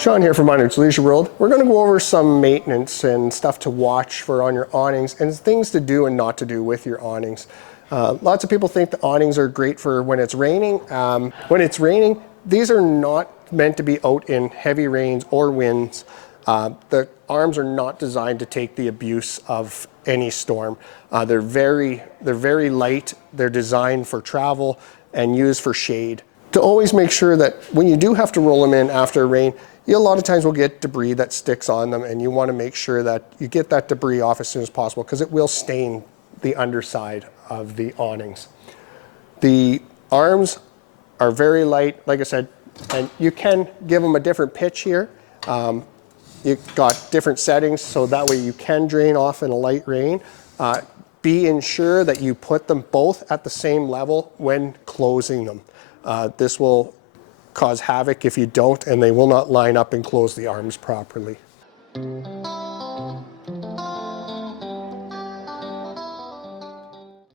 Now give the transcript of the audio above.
Sean here from Minard's Leisure World. We're going to go over some maintenance and stuff to watch for on your awnings and things to do and not to do with your awnings. Lots of people think the awnings are great for when it's raining. When it's raining, these are not meant to be out in heavy rains or winds. The arms are not designed to take the abuse of any storm. They're very light. They're designed for travel and used for shade. To always make sure that when you do have to roll them in after rain, you a lot of times will get debris that sticks on them, and you want to make sure that you get that debris off as soon as possible because it will stain the underside of the awnings. The arms are very light, like I said, and you can give them a different pitch here. You've got different settings, so that way you can drain off in a light rain. Be ensure that you put them both at the same level when closing them. This will cause havoc if you don't, and they will not line up and close the arms properly.